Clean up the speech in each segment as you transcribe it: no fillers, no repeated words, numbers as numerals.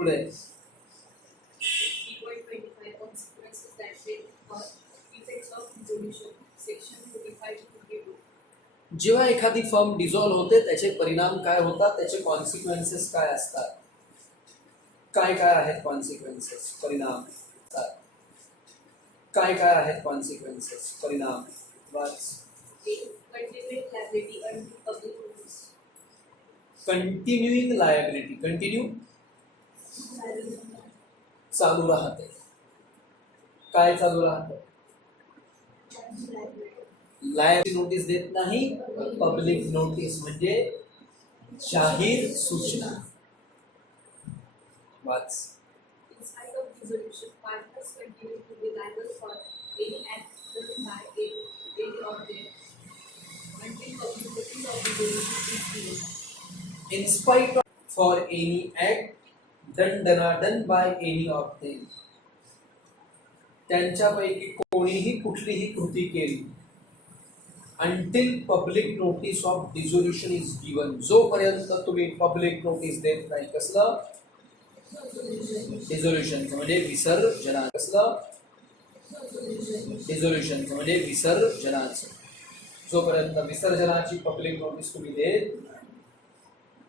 पुढे 3.25 consequences that shape or effects of dissolution, section 45 to 52. जेव्हा एखादी फर्म डिझॉल्व होते त्याचे परिणाम काय होतात, त्याचे कॉन्सिक्वेन्सेस काय असतात, काय काय आहेत कॉन्सिक्वेन्सेस, परिणाम काय काय आहेत कॉन्सिक्वेन्सेस, परिणाम. बस Continuing liability until public notice. कंटिन्युइंग liability, continue चालू राहते. काय चालू राहते? लायबिलिटी नोटीस देत नाही, पब्लिक नोटीस म्हणजे जाहीर सूचना. वाच. In spite of dissolution, partners continue to be liable for any act done by any or them until public notice of dissolution is given. In spite of for any act done by any of them, त्यांच्यापैकी कोणीही कुठलीही कृती केली, until public notice of dissolution is given, जोपर्यंत तुम्ही public notice देत नाही. कसलं? डिझोल्युशन म्हणजे विसर्जना. कसलं? डिझोल्युशन म्हणजे विसर्जनाचं. जोपर्यंत विसर्जनाची पब्लिक नोटीस तुम्ही देत नाही.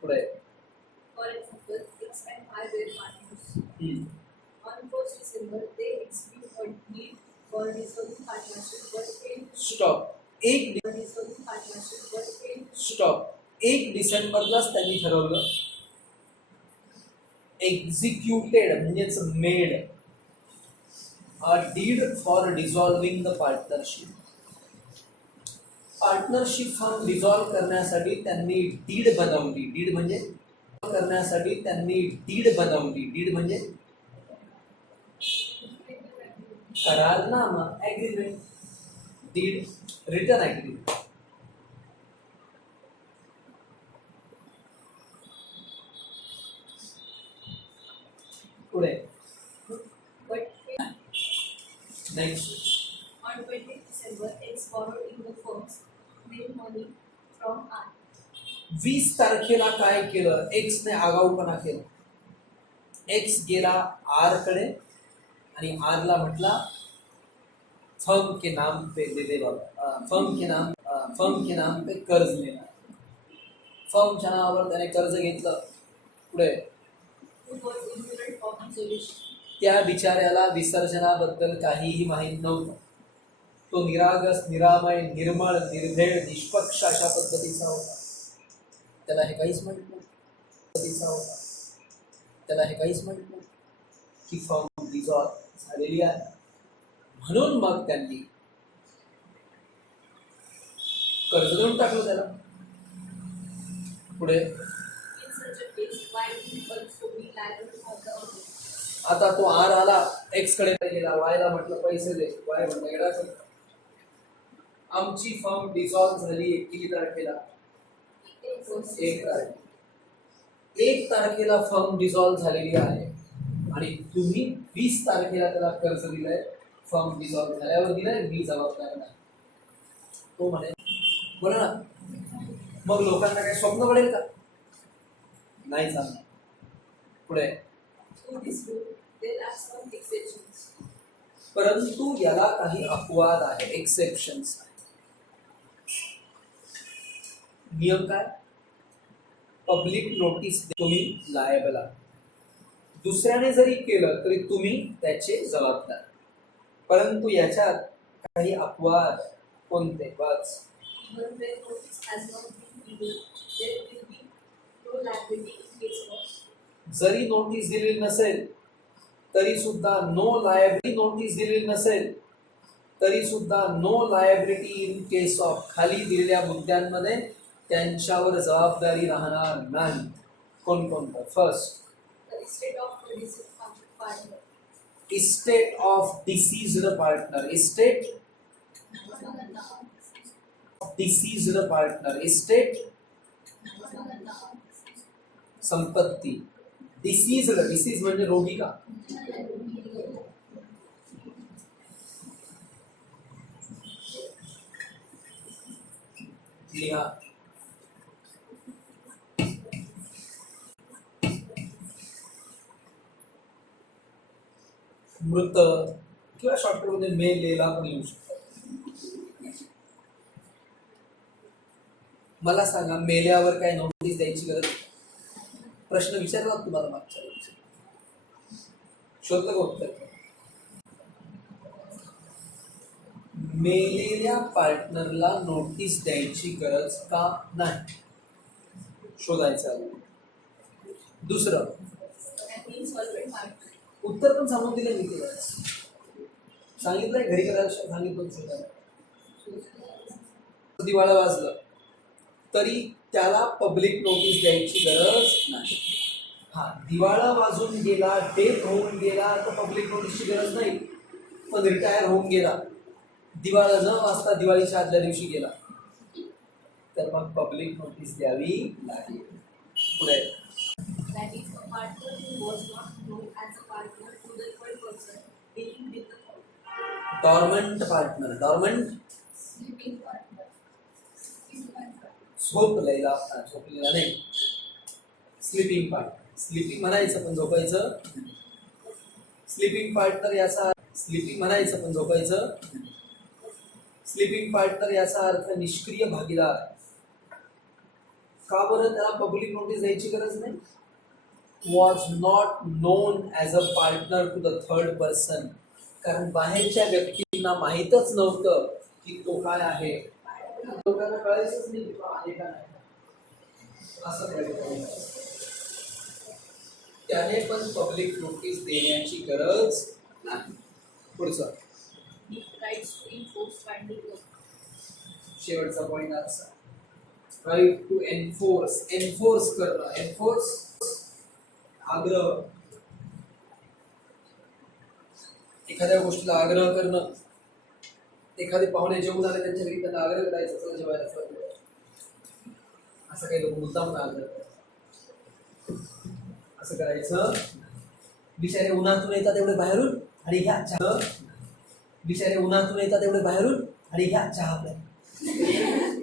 पुढे For example, 6 and 5 were partners. On 1st December, they execute a deed for dissolving partnership but failed. Stop. एक For dissolving partnership but failed. Stop. 1 डिसेंबरलाच त्यांनी ठरवलं. एक्झिक्युटेड म्हणजेच made a deed for dissolving the partnership. Partnership firm dissolve करण्यासाठी त्यांनी did बनवली. Deed म्हणजे करण्यासाठी त्यांनी डीड बनवली. डीड म्हणजे करारनामा, ॲग्रीमेंट. Deed written agreement. पुढे But failed. Next. On 20th December, X borrowed in the firm's name money from R. 20 तारखेला काय केलं? एक्सने आगाऊपणा केला. एक्स गेला आर कडे आणि आर ला म्हटला फर्म के नाम पे दे दे बाबा, फर्म के नाम पे कर्ज लेना. फर्मच्या नावावर त्याने कर्ज घेतलं. पुढे Who was ignorant of dissolution. त्या बिचाऱ्याला विसर्जनाबद्दल काहीही माहीत नव्हतं. तो निरागस, निरामय, निर्मळ, निर्भेळ, निष्पक्ष अशा पद्धतीचा होता. त्याला हे काहीच माहीत नव्हतं. त्याला हे काहीच माहीत नव्हतं की फर्म डिझॉल्व झालेली आहे. म्हणून मग त्यांनी कर्ज देऊन टाकलं त्याला. पुढे In such a case, why will also be liable for the other? आता तो आर आला, एक्स कडे गेला, वायला म्हटलं पैसे दे. वाय म्हटलं येडाच आमची फर्म डिझॉल्व झाली किती तारखेला? 1 तारखेला. 1 तारखेला फर्म डिझॉल्व झालेली आहे आणि तुम्ही 20 तारखेला त्याला कर्ज दिलंय. फर्म डिझॉल्व झाल्यावर दिलंय, मी जबाबदार नाही. तो म्हणे बोला ना, मग लोकांना काही स्वप्न पडेल का? नाही चालणार. पुढे To this rule, there are some exceptions. परंतु याला काही अपवाद आहे, एक्सेप्शन्स आहे. नियम काय? पब्लिक नोटीस तुम्ही लायबल आहात. दुसऱ्याने जरी केलं तरी तुम्ही त्याचे जबाबदार. परंतु याच्यात काही अपवाद कोणते? वाच. Even when notice has not been given, there will be no liability in case of. जरी नोटीस दिलेली नसेल तरी सुद्धा नो लायबिलिटी. नोटीस दिलेली नसेल तरी सुद्धा no liability in case of. खाली दिलेल्या मुद्द्यांमध्ये त्यांच्यावर जबाबदारी राहणार नाही. कोणकोणतं? First, The estate of the deceased partner. Estate of deceased partner. Estate deceased partner. Estate संपत्ती. डिसीज्ड, डिसीज म्हणजे रोगी का? लिहा. मृत किंवा शॉर्टकटमध्ये मेलेला पण येऊ शकतो. मला सांगा, मेल्यावर काय नोटीस द्यायची गरज? प्रश्न विचारला तुम्हाला मागच्या वेळी, शोधलं का उत्तर? मेलेल्या पार्टनरला नोटीस द्यायची गरज का नाही, शोधायचं. दुसरं इन्सॉल्वेंट पार्टनर. उत्तर पण सांगून दिलं मी तुला, सांगितलंय घरी करायला, सांगितलं शोधायला. दिवाळं वाजलं तरी त्याला पब्लिक नोटीस द्यायची गरज नाही. हा, दिवाळा वाजून गेला, डेथ होऊन गेला तर पब्लिक नोटीसची गरज नाही. पण रिटायर होऊन गेला, दिवाळा न वाजता दिवाळीच्या आदल्या दिवशी गेला, तर मग पब्लिक नोटीस द्यावी लागेल. पुढे That is a partner who was not known as a partner to the third person dealing with the firm. Dormant partner, dormant Sleeping partner. झोपलेला नाही, स्लीपिंग पार्टनर. स्लीपिंग म्हणायचं पण झोपायचं. स्लीपिंग पार्टनर याचा sleeping म्हणायचं पण झोपायचं. स्लीपिंग पार्टनर याचा अर्थ निष्क्रिय भागीदार. का बरं त्याला पब्लिक नोटीस द्यायची गरज नाही? Was not known as a partner to the third person. कारण बाहेरच्या व्यक्तींना माहीतच नव्हतं की तो काय आहे. लोकांना कळायचंच नाही की तो आहे का नाही, असं काय. त्याने पण पब्लिक नोटीस देण्याची गरज नाही. पुढचं He tries to enforce binding law. शेवटचा पॉईंट असा, राईट टू एन्फोर्स. एन्फोर्स करणं, एन्फोर्स आग्रह. एखाद्या गोष्टीला आग्रह करणं. एखादे पाहुणे जेवून आले, त्यांच्या घरी त्यांना आग्रह करायचा, चला जेवायला चला. असं काही लोक मुद्दाम आग्रह करतात. असं करायचं. बिचारे उन्हातून येतात एवढे बाहेरून आणि ह्या चहा. बिचारे उन्हातून येतात एवढे बाहेरून आणि ह्या चहा प्या.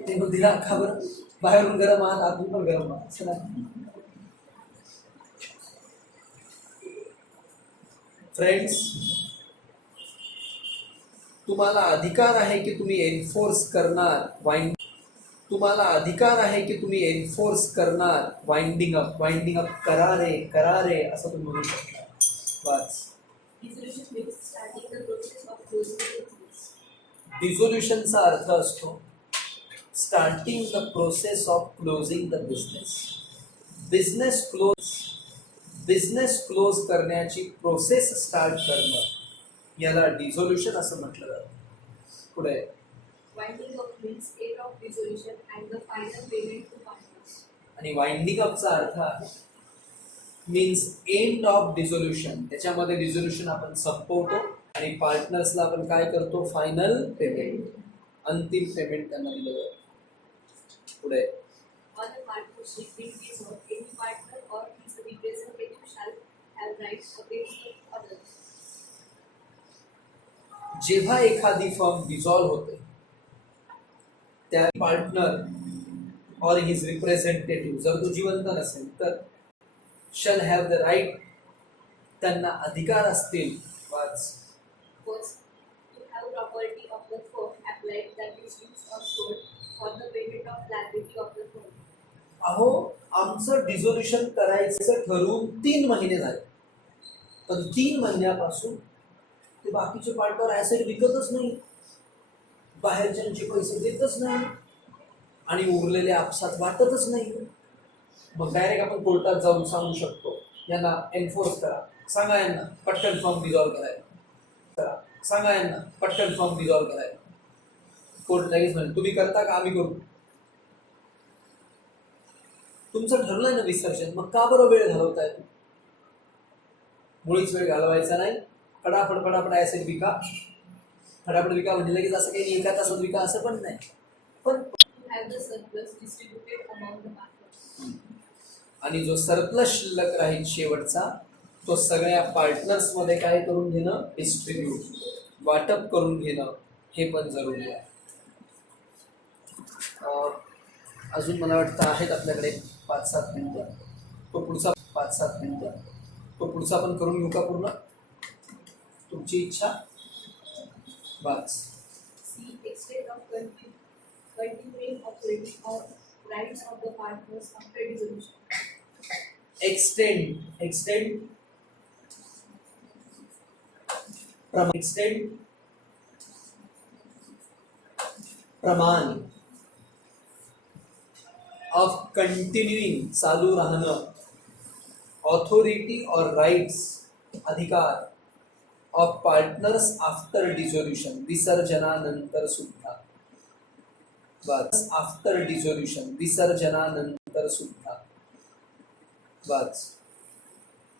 ते मग दिला खा बरं, बाहेरून गरम आहात, आतून पण गरम आहात, असं नाही. फ्रेंड्स, तुम्हाला अधिकार आहे की तुम्ही एन्फोर्स करणार तुम्हाला अधिकार आहे की तुम्ही एन्फोर्स करणार वाइंडिंग अप. वाइंडिंग अप करा रे असं तुम्ही म्हणू शकता. बस. Dissolution means starting the process of closing the business. डिझोल्युशनचा अर्थ असतो starting the process of closing the business. Business close करण्याची प्रोसेस स्टार्ट करणं, याला डिझोल्युशन असं म्हटलं जातं. पुढे Winding up means end of dissolution and the final payment to partners. आणि वाइंडिंग अपचा अर्थ आहे मीन्स एंड ऑफ डिझोल्युशन. त्याच्यामध्ये डिझोल्युशन आपण संपवतो आणि पार्टनर्सला आपण काय करतो, फायनल पेमेंट, अंतिम पेमेंट त्यांना दिलं जातं. पुढे On a partnership being dissolved, any partner or his representative shall have rights against the others. जेव्हा एखादी फर्म डिझॉल्व्ह होते, त्या पार्टनर और हिज रिप्रेझेंटेटिव्ह जर तो जिवंत नसेल तर शॅल हॅव द राईट, त्यांना अधिकार असतील. वाच. First, to have property of the firm applied that is used or sold for the payment of liability of the firm. अहो, आमचं डिझोल्युशन करायचं ठरवून 3 महिने झाले, पण 3 महिन्यापासून ते बाकीचे पार्टनर ॲसेट विकतच नाही, बाहेरच्यांचे पैसे देतच नाही आणि उरलेले आपसात वाटतच नाही. मग डायरेक्ट आपण कोर्टात जाऊन सांगू शकतो, यांना एन्फोर्स करा, सांगा यांना पटकन फॉर्म डिझॉल्व्ह करायला, सांगा यांना पटकन फॉर्म डिझॉल्व्ह करायला. कोर्ट लगेच म्हणेल तुम्ही करता का, आम्ही करू. तुमचं ठरलंय ना विसर्जन, मग का बरं वेळ घालवताय? मुळीच वेळ घालवायचा नाही. फटाफट ॲसेट विका. फटाफट विका म्हणजे लगेच असं काही एका तासात विका असं पण नाही. पण To have the surplus distributed among the partners. आणि जो सरप्लस शिल्लक राहील शेवटचा, तो सगळ्या पार्टनर्समध्ये काय करून घेणं, डिस्ट्रीब्यूट, वाटप करून घेणं, हे पण जरुरी आहे. अजून मला वाटतं आहेत आपल्याकडे 5-7 मिनिटं. तो पुढचा 5-7 मिनिटं तो पुढचा पण करून घेऊ का पूर्ण? तो तुमची इच्छा बस. C. Extent of continuing authority or rights of the partners after dissolution. Extend प्रमाण ऑफ कंटिन्यूइंग चालू राहणं, ऑथोरिटी और राइट्स अधिकार ऑफ पार्टनर्स आफ्टर डिझोल्युशन विसर्जनानंतर सुद्धा. बस आफ्टर डिझोल्युशन विसर्जनानंतर सुद्धा. बस.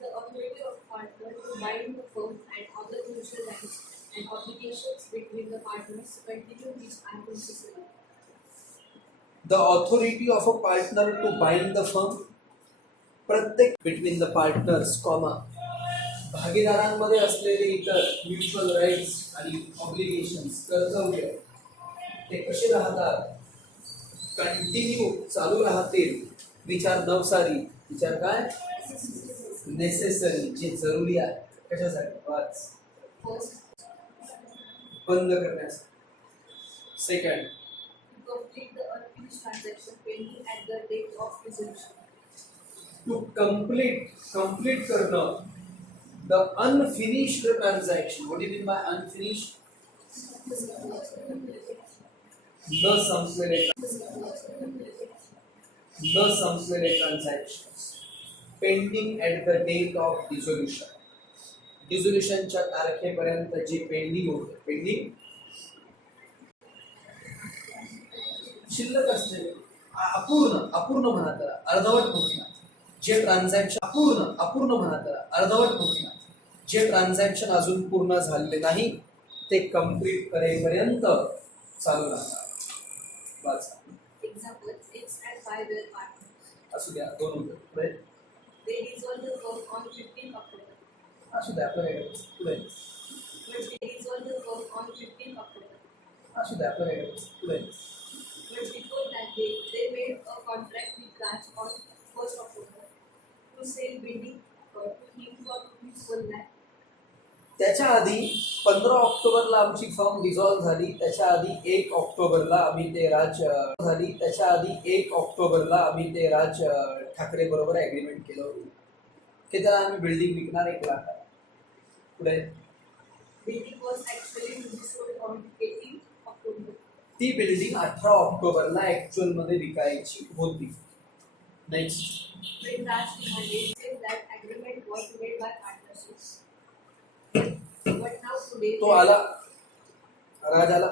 The authority of partner to bind the firm and other mutual rights and obligations between the partners to continue which are necessary. The authority of a partner to bind the firm, प्रत्येक between the partners comma भागीदारांमध्ये असलेले इतर mutual rights आणि obligations कर्तव्य ते कसे राहतात, continue चालू राहतील. विचार नवसारी, विचार काय नेसेसरी, जे जरुरी आहे. कशासाठी? वाच First, बंद करण्यासाठी. Second, to complete the unfinished transaction pending at the date of dissolution. To complete करणं the unfinished transaction. What you mean by unfinished? न संपलेले transactions pending at the date of dissolution. डिझोल्युशनच्या तारखेपर्यंत जे पेंडिंग होते, pending शिल्लक असलेले अपूर्ण म्हणा त्याला, अर्धवट म्हणा. जे ट्रान्झॅक्शन अपूर्ण म्हणा त्याला, अर्धवट म्हणा. जे ट्रान्झॅक्शन अजून पूर्ण झालेले नाही ते कंप्लीट करेपर्यंत चालू राहतात. बस. Example, X and Y were partners. असू द्या, दोन होते पुढे. They dissolved the firm on 15th October. असू द्या पुढे. But they dissolved the firm on 15th October. असू द्या पुढे. But before that day, they made a contract with Raj on 1st October to sell building to him for ₹1 lakh. त्याच्या आधी 15 ऑक्टोबरला आमची फर्म डिझॉल्व्ह झाली. त्याच्या आधी 1 ऑक्टोबरला आम्ही ते राज ठाकरे बरोबर ॲग्रीमेंट केलं होतं की त्याला आम्ही बिल्डिंग विकणार 1 लाख. पुढे. Building was actually to be sold on 18th October. ती बिल्डिंग 18 ऑक्टोबरला ऍक्च्युअल मध्ये विकायची होती. Next. When Raj demanded, said that agreement was made by partnership. But now today, तो आला, राज आला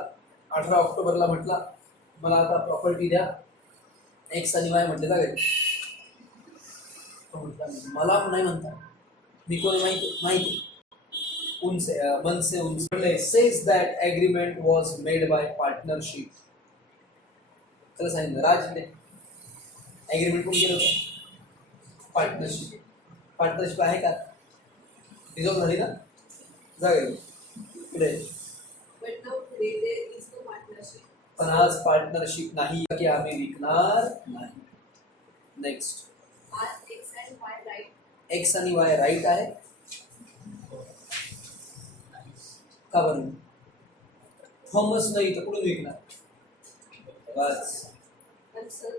18 ऑक्टोबरला, म्हटला मला आता प्रॉपर्टी द्या. एक्स आणि वाय म्हटले जागे. तो म्हटला मला नाही म्हणता, मी कोणी माहिती उनसे says that agreement was made by partnership. त्याला सांगितलं राजने ॲग्रीमेंट कोण केलं होतं? पार्टनरशिप आहे का? डिझॉल्व्ह झाली ना, जागे. पुढे. but now today there is no partnership. पण आज पार्टनरशिप नाही की आम्ही विकणार नाही. Next. Are X and Y right? X आणि वाय राईट आहे का बरं? फॉर्मच नाही तर कुठून विकणार? बस. Answer,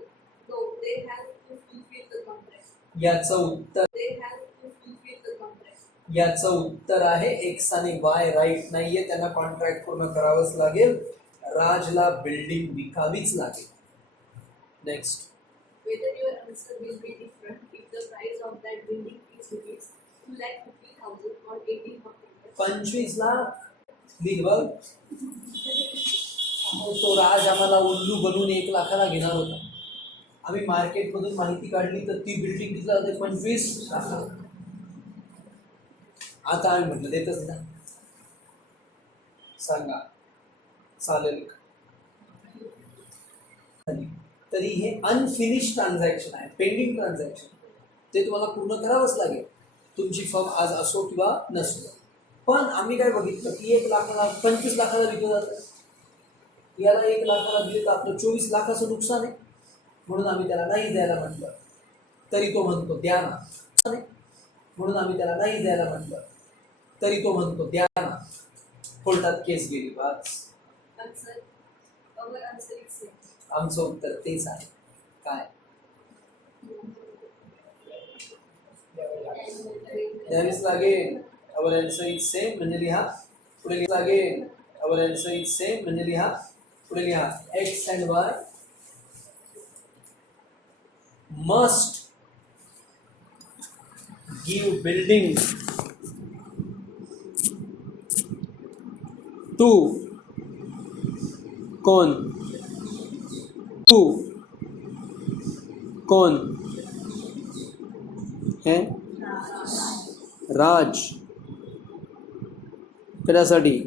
no, they have to fulfill the contract. याचं उत्तर They have to fulfill the contract. याचं उत्तर आहे एक्स आणि वाय राईट नाहीये. त्यांना कॉन्ट्रॅक्ट पूर्ण करावंच लागेल. राजला बिल्डिंग विकावीच लागेल. Next. Whether your answer will be different if the price of that building is ₹2,50,000 on 18th October. 25 lakh लिख बघ. तो राज आम्हाला उल्लू बनवून 1 लाखाला घेणार होता. आम्ही मार्केटमधून माहिती काढली तर ती बिल्डिंग तिथला होते 25 लाखाला. आता आम्ही म्हटलं देतच ना, सांगा चालेल का? तरी हे अनफिनिश ट्रान्झॅक्शन आहे, पेंडिंग ट्रान्झॅक्शन. ते तुम्हाला पूर्ण करावंच लागेल, तुमची फर्म आज असो किंवा नसो. पण आम्ही काय बघितलं की 1 लाखाला 25 लाखाला विकलं जातं. याला 1 लाखाला दिले तर आपलं 24 लाखाचं नुकसान आहे. म्हणून आम्ही त्याला नाही द्यायला म्हटलं. तरी तो म्हणतो द्या ना, म्हणून आम्ही त्याला नाही द्यायला म्हटलं. तरी तो म्हणतो द्या ना. कोर्टात केस गेली बस. Answer. Our answer is same. आमचं उत्तर तेच आहे. काय द्यावीच लागेल. अवर आन्सर इज सेम म्हणजे लिहा. पुढे लिहा लागेल. अवर आन्सर इज सेम म्हणजे लिहा. पुढे लिहा. X and Y must give building to कौन है राज. त्यासाठी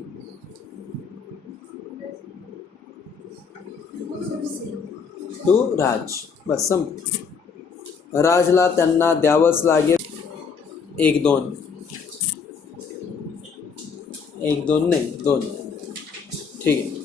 टू राज. बस संप. राजला त्यांना द्यावंच लागेल. 1-2 1-2 नाही 2. ठीक आहे.